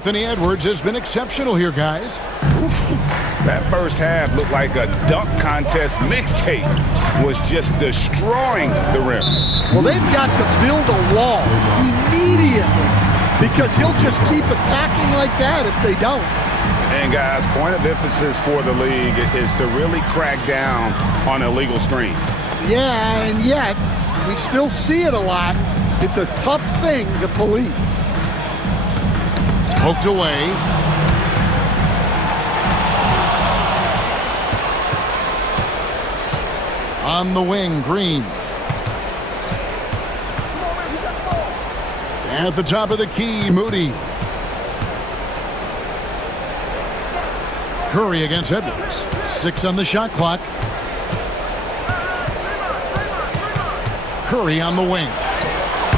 Anthony Edwards has been exceptional here, guys. That first half looked like a dunk contest mixtape. Was just destroying the rim. Well, they've got to build a wall immediately because he'll just keep attacking like that if they don't. And guys, point of emphasis for the league is to really crack down on illegal screens. Yeah, and yet we still see it a lot. It's a tough thing to police. Poked away. On the wing, Green. At the top of the key, Moody. Curry against Edwards. 6 on the shot clock. Curry on the wing.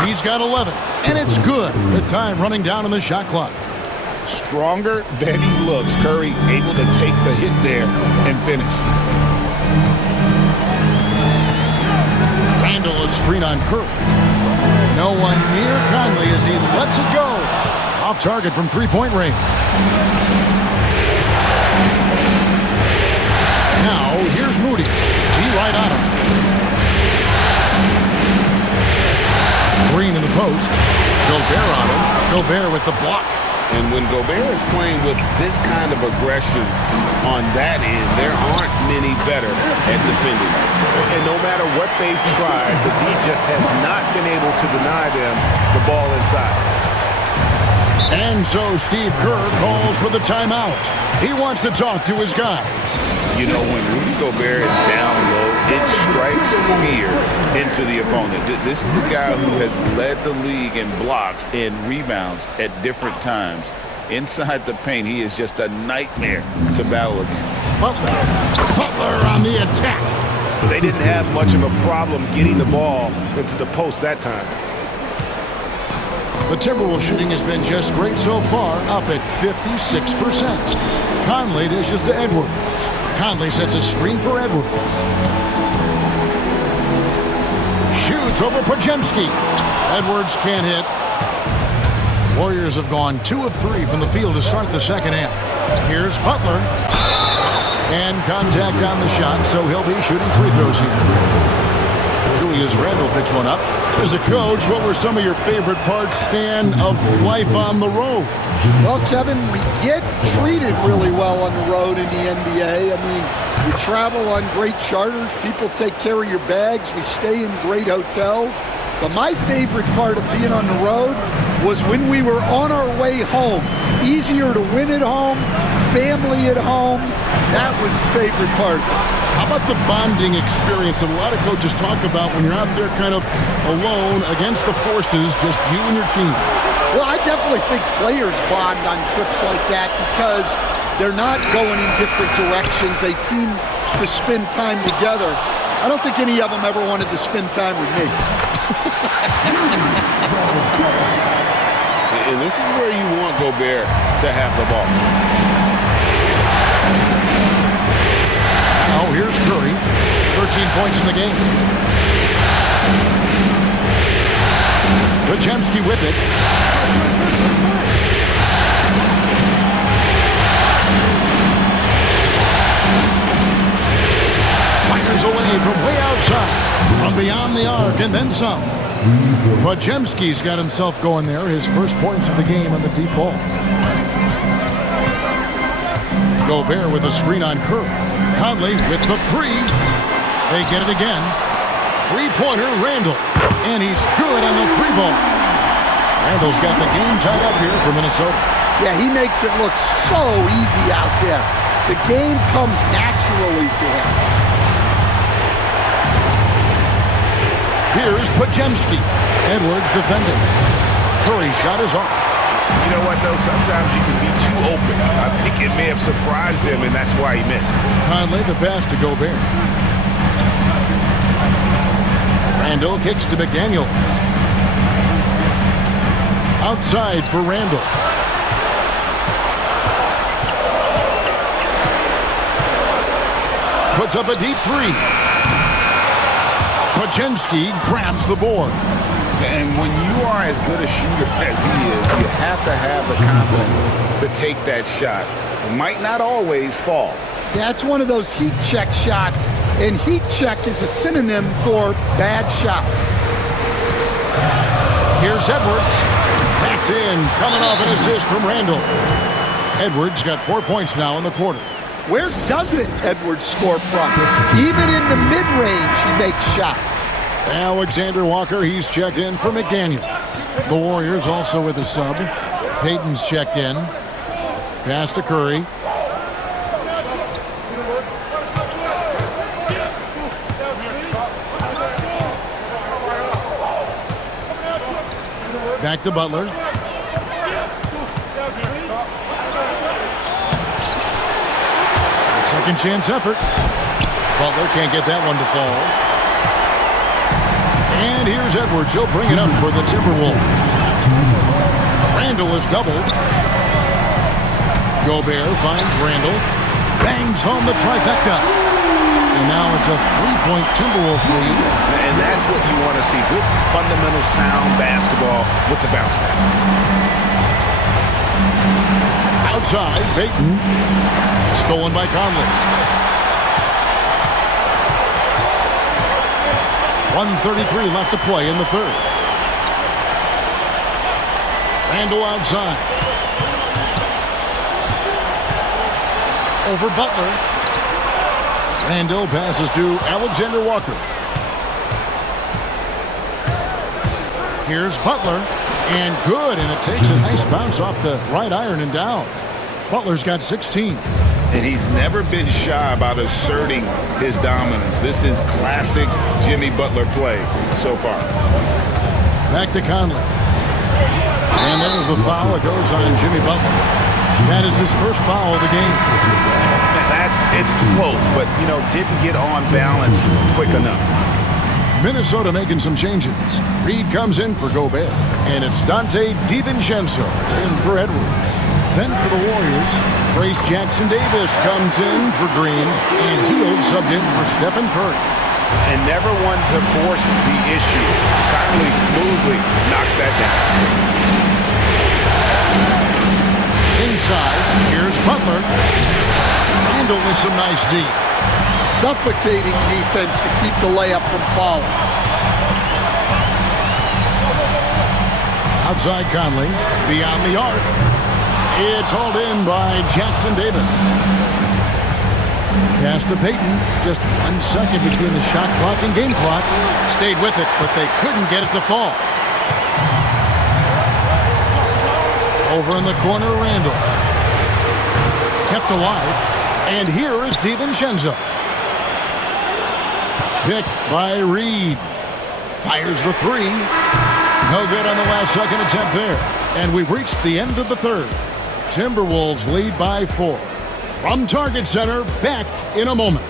He's got 11, and it's good with time running down on the shot clock. Stronger than he looks. Curry able to take the hit there and finish. Randall a screen on Curry. No one near Conley as he lets it go. Off target from three-point range. Now here's Moody. G right on him. Green in the post. Gobert on him. Gobert with the block. And when Gobert is playing with this kind of aggression on that end, there aren't many better at defending. And no matter what they've tried, the D just has not been able to deny them the ball inside. And so Steve Kerr calls for the timeout. He wants to talk to his guys. You know, when Rudy Gobert is down low, it strikes fear into the opponent. This is a guy who has led the league in blocks and rebounds at different times. Inside the paint, he is just a nightmare to battle against. Butler on the attack. They didn't have much of a problem getting the ball into the post that time. The Timberwolves shooting has been just great so far, up at 56%. Conley dishes to Edwards. Conley sets a screen for Edwards. Shoots over Podziemski. Edwards can't hit. Warriors have gone 2 of 3 from the field to start the second half. Here's Butler. And contact on the shot, so he'll be shooting free throws here. Julius Randle picks one up. As a coach, what were some of your favorite parts, Stan, of life on the road? Well, Kevin, we get treated really well on the road in the NBA. I mean, you travel on great charters. People take care of your bags. We stay in great hotels. But my favorite part of being on the road was when we were on our way home. Easier to win at home, family at home. That was the favorite part. How about the bonding experience that a lot of coaches talk about when you're out there kind of alone against the forces, just you and your team? Well, I definitely think players bond on trips like that because they're not going in different directions. They team to spend time together. I don't think any of them ever wanted to spend time with me. And this is where you want Gobert to have the ball. Now here's Curry. 13 points in the game. Podziemski with it. Fires away from way outside. From beyond the arc and then some. Podziemski's got himself going there. His first points of the game on the deep ball. Gobert with a screen on Curry. Conley with the 3. They get it again. Three-pointer, Randall. And he's good on the 3-ball. Randall's got the game tied up here for Minnesota. Yeah, he makes it look so easy out there. The game comes naturally to him. Here's Podziemski. Edwards defending. Curry shot is off. You know what, though? Sometimes you can be too open. I think it may have surprised him, and that's why he missed. Conley the pass to Gobert. Randall kicks to McDaniels. Outside for Randall. Puts up a deep 3. Podziemski grabs the board. And when you are as good a shooter as he is, you have to have the confidence to take that shot. It might not always fall. That's one of those heat check shots, and heat check is a synonym for bad shot. Here's Edwards. That's in, coming off an assist from Randall. Edwards got 4 points now in the quarter. Where doesn't Edwards score from? Even in the mid-range, he makes shots. Alexander Walker, he's checked in for McDaniel. The Warriors also with a sub. Payton's checked in. Pass to Curry. Back to Butler. Second chance effort. Butler can't get that one to fall. And here's Edwards. He'll bring it up for the Timberwolves. Randall is doubled. Gobert finds Randall. Bangs home the trifecta. And now it's a 3-point Timberwolves lead. And that's what you want to see. Good, fundamental, sound basketball with the bounce pass. Outside, Payton. Stolen by Conley. 1:33 left to play in the third. Randall outside. Over Butler. Randall passes to Alexander Walker. Here's Butler. And good, and it takes a nice bounce off the right iron and down. Butler's got 16. And he's never been shy about asserting his dominance. This is classic Jimmy Butler play so far. Back to Conley. And there's a foul that goes on Jimmy Butler. That is his first foul of the game. It's close, but, didn't get on balance quick enough. Minnesota making some changes. Reed comes in for Gobert. And it's Dante DiVincenzo in for Edwards. Then for the Warriors, Trace Jackson-Davis comes in for Green, and Hield subbed in for Stephen Curry. And never one to force the issue. Conley smoothly knocks that down. Inside, here's Butler. Randall with some nice D. Suffocating defense to keep the layup from falling. Outside Conley, beyond the arc. It's hauled in by Jackson-Davis. Pass to Payton. Just 1 second between the shot clock and game clock. Stayed with it, but they couldn't get it to fall. Over in the corner, Randall. Kept alive. And here is DiVincenzo. Picked by Reed. Fires the three. No good on the last second attempt there. And we've reached the end of the third. Timberwolves lead by 4. From Target Center, back in a moment.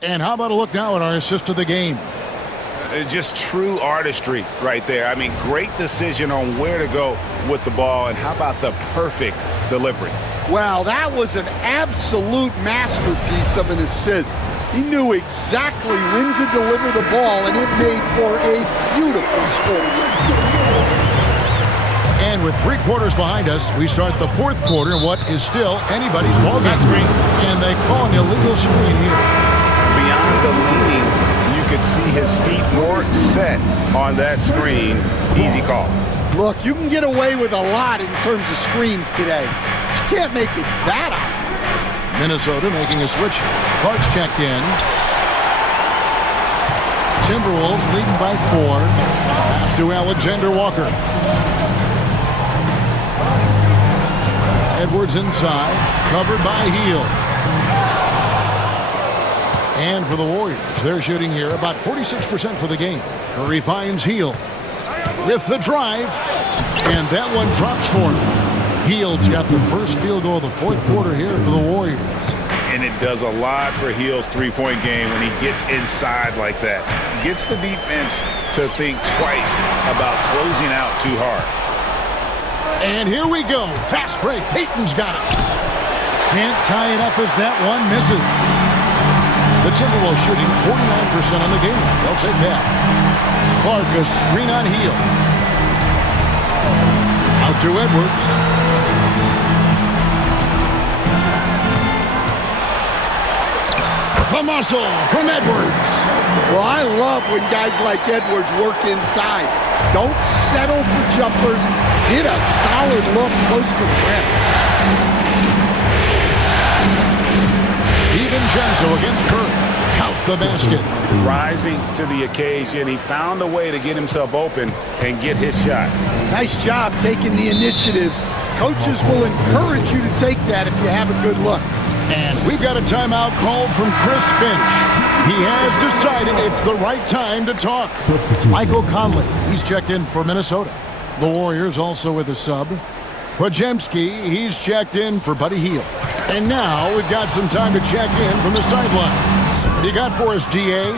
And how about a look now at our assist of the game? Just true artistry right there. I mean, great decision on where to go with the ball, and how about the perfect delivery? Well, that was an absolute masterpiece of an assist. He knew exactly when to deliver the ball, and it made for a beautiful score. And with 3 quarters behind us, we start the fourth quarter in what is still anybody's ball game. And they call an illegal screen here. Beyond the leaning, you could see his feet more set on that screen. Easy call. Look, you can get away with a lot in terms of screens today. You can't make it that obvious. Minnesota making a switch. Clark's checked in. Timberwolves leading by 4. Pass to Alexander Walker. Edwards inside. Covered by Hield. And for the Warriors, they're shooting here about 46% for the game. Curry finds Hield with the drive. And that one drops for him. Hield's got the first field goal of the fourth quarter here for the Warriors. And it does a lot for Hield's three-point game when he gets inside like that. Gets the defense to think twice about closing out too hard. And here we go. Fast break. Peyton's got it. Can't tie it up as that one misses. The Timberwolves shooting 49% on the game. They'll take that. Clark, a screen on heel. Out to Edwards. The muscle from Edwards. Well, I love when guys like Edwards work inside. Don't settle for jumpers. Get a solid look close to the rim. DiVincenzo against Curry. Count the basket. Rising to the occasion, he found a way to get himself open and get his shot. Nice job taking the initiative. Coaches will encourage you to take that if you have a good look. And we've got a timeout called from Chris Finch. He has decided it's the right time to talk. Michael Conley, he's checked in for Minnesota. The Warriors also with a sub. Podziemski, he's checked in for Buddy Hield. And now we've got some time to check in from the sidelines. You got for us, DA?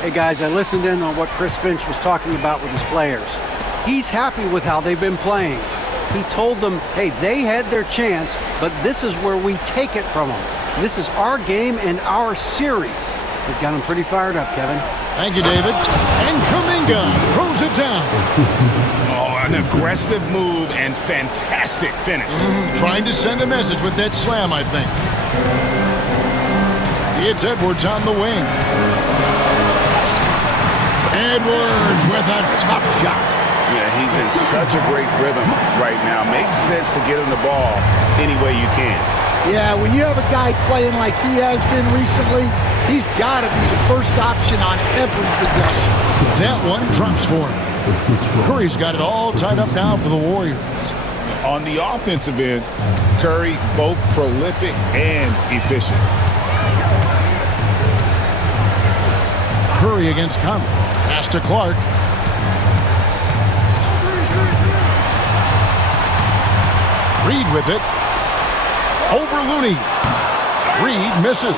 Hey guys, I listened in on what Chris Finch was talking about with his players. He's happy with how they've been playing. He told them, hey, they had their chance, but this is where we take it from them. This is our game and our series. He's got him pretty fired up, Kevin. Thank you, David. And Kuminga throws it down. Oh, an aggressive move and fantastic finish. Trying to send a message with that slam, I think. It's Edwards on the wing. Edwards with a tough shot. Yeah, he's in such a great rhythm right now. Makes sense to get him the ball any way you can. Yeah, when you have a guy playing like he has been recently, he's got to be the first option on every possession. That one drops for him. Curry's got it all tied up now for the Warriors. On the offensive end, Curry both prolific and efficient. Curry against Conley. Pass to Clark. Reed with it. Over Looney. Reed misses.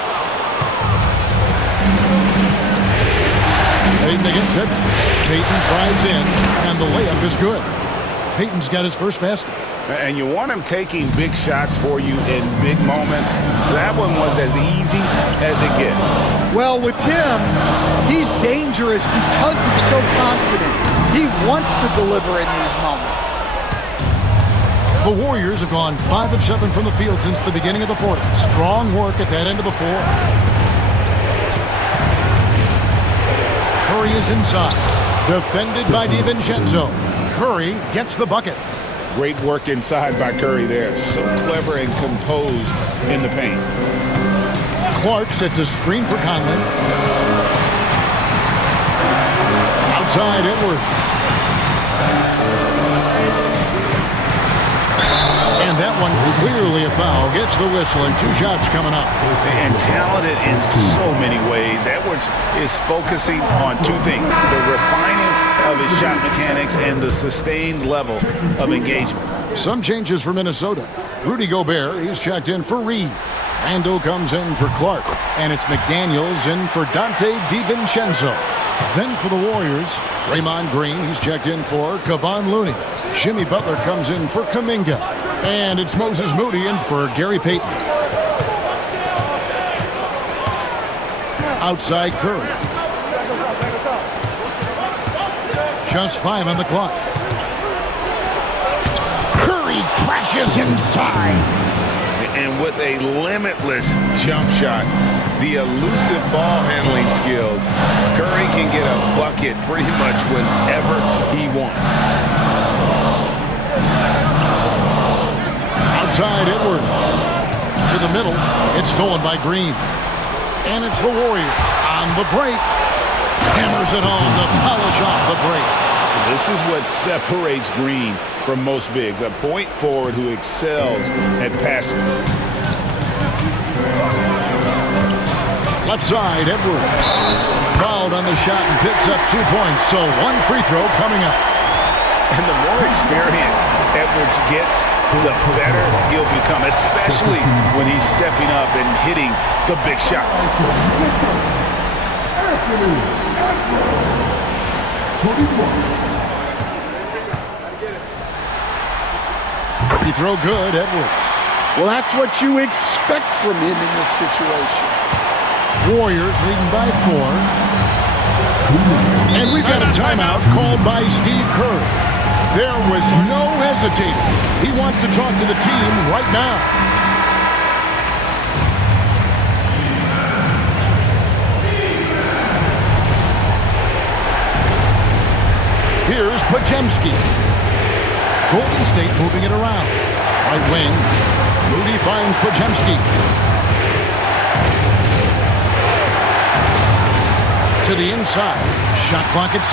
Peyton against Edwards. Peyton drives in, and the layup is good. Peyton's got his first basket. And you want him taking big shots for you in big moments. That one was as easy as it gets. Well, with him, he's dangerous because he's so confident. He wants to deliver in these moments. The Warriors have gone 5 of 7 from the field since the beginning of the fourth. Strong work at that end of the floor. Curry is inside. Defended by DiVincenzo. Curry gets the bucket. Great work inside by Curry there. So clever and composed in the paint. Clark sets a screen for Conley. Outside Edwards. And that one clearly a foul. Gets the whistle and 2 shots coming up. And talented in so many ways. Edwards is focusing on 2 things. The refining of his shot mechanics and the sustained level of engagement. Some changes for Minnesota. Rudy Gobert, he's checked in for Reed. Randall comes in for Clark. And it's McDaniels in for Dante DiVincenzo. Then for the Warriors, Draymond Green, he's checked in for Kevon Looney. Jimmy Butler comes in for Kuminga. And it's Moses Moody in for Gary Payton. Outside Curry. Just 5 on the clock. Curry crashes inside. And with a limitless jump shot, the elusive ball handling skills, Curry can get a bucket pretty much whenever he wants. Outside Edwards. To the middle. It's stolen by Green. And it's the Warriors on the break. Hammers it home to polish off the break. This is what separates Green from most bigs. A point forward who excels at passing. Left side, Edwards. Fouled on the shot and picks up 2 points. So 1 free throw coming up. And the more experience Edwards gets, the better he'll become, especially when he's stepping up and hitting the big shots. Free throw good, Edwards. Well, that's what you expect from him in this situation. Warriors leading by 4. And we've got a timeout called by Steve Kerr. There was no hesitating. He wants to talk to the team right now. Here's Podziemski. Golden State moving it around. Right wing. Moody finds Podziemski. To the inside. Shot clock at 6.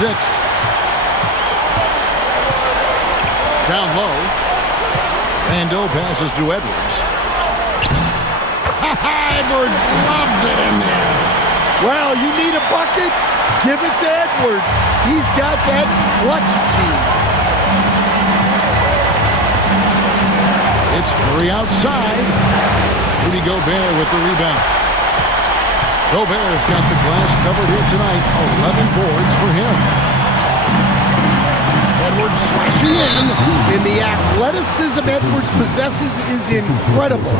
Down low. Rando passes to Edwards. Edwards loves it in there. Well, you need a bucket? Give it to Edwards. He's got that clutch gene. It's Curry outside. Rudy Gobert with the rebound. Gobert's got the glass covered here tonight. 11 boards for him. Edwards slashing in. And the athleticism Edwards possesses is incredible.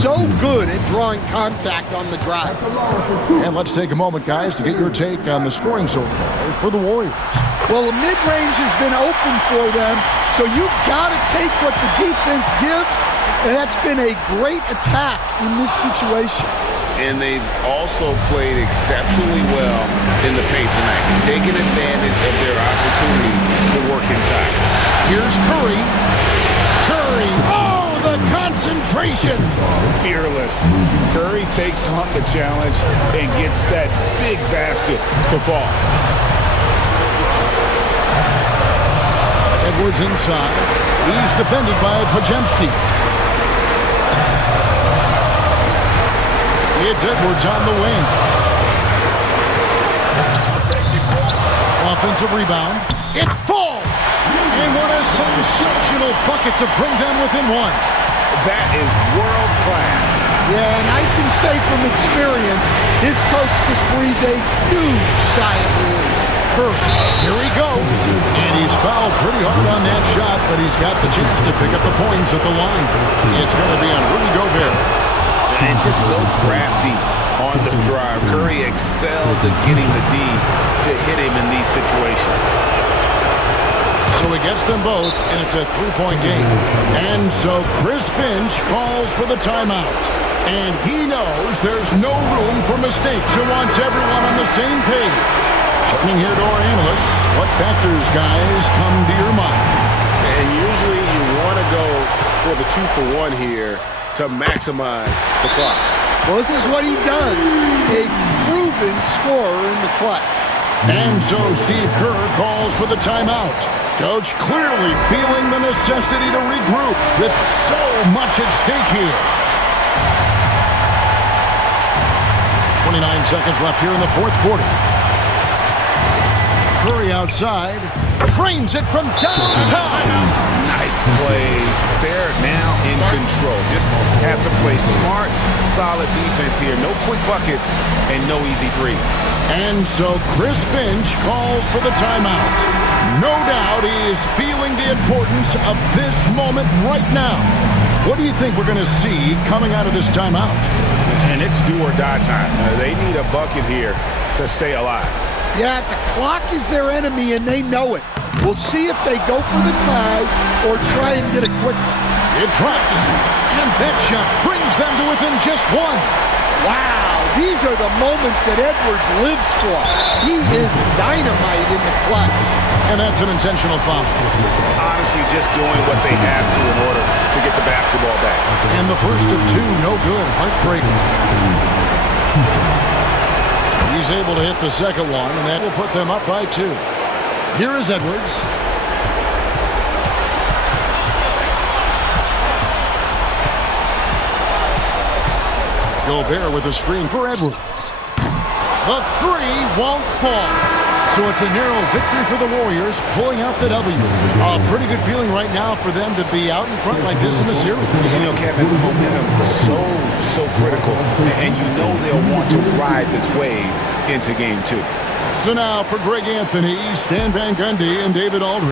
So good at drawing contact on the drive. And let's take a moment, guys, to get your take on the scoring so far for the Warriors. Well, the mid-range has been open for them, so you've got to take what the defense gives, and that's been a great attack in this situation. And they've also played exceptionally well in the paint tonight, taking advantage of their opportunity to work inside. Here's Curry. Curry. Oh, the concentration. Fearless. Curry takes on the challenge and gets that big basket to fall. Edwards inside. He's defended by Podziemski. It's Edwards on the wing. Offensive rebound. It falls! And what a sensational bucket to bring them within 1. That is world class. Yeah, and I can say from experience, his coach just breathed a huge sigh of relief. Here he goes. And he's fouled pretty hard on that shot, but he's got the chance to pick up the points at the line. It's going to be on Rudy Gobert. And just so crafty on the drive. Curry excels at getting the D to hit him in these situations. So he gets them both, and it's a 3-point game. And so Chris Finch calls for the timeout. And he knows there's no room for mistakes. He wants everyone on the same page. Turning here to our analysts, what factors, guys, come to your mind? And usually you want to go for the 2-for-1 here to maximize the clock. Well, this is what he does. A proven scorer in the clutch. And so Steve Kerr calls for the timeout. Coach clearly feeling the necessity to regroup with so much at stake here. 29 seconds left here in the 4th quarter. Curry outside. Trains it from downtown. Nice play. They're now in control. Just have to play smart, solid defense here. No quick buckets and no easy threes. And so Chris Finch calls for the timeout. No doubt he is feeling the importance of this moment right now. What do you think we're going to see coming out of this timeout? And it's do or die time. They need a bucket here to stay alive. Yeah, the clock is their enemy, and they know it. We'll see if they go for the tie or try and get a quick one. It drops, and that shot brings them to within just 1. Wow, these are the moments that Edwards lives for. He is dynamite in the clutch. And that's an intentional foul. Honestly, just doing what they have to in order to get the basketball back. And the first of 2, no good. Heartbreaking. He's able to hit the second one, and that will put them up by 2. Here is Edwards. Gobert with a screen for Edwards. The 3 won't fall. So it's a narrow victory for the Warriors, pulling out the W. A pretty good feeling right now for them to be out in front like this in the series. You know, Kevin, momentum so critical, and you know they'll want to ride this wave into game 2. So now for Greg Anthony, Stan Van Gundy, and David Aldridge.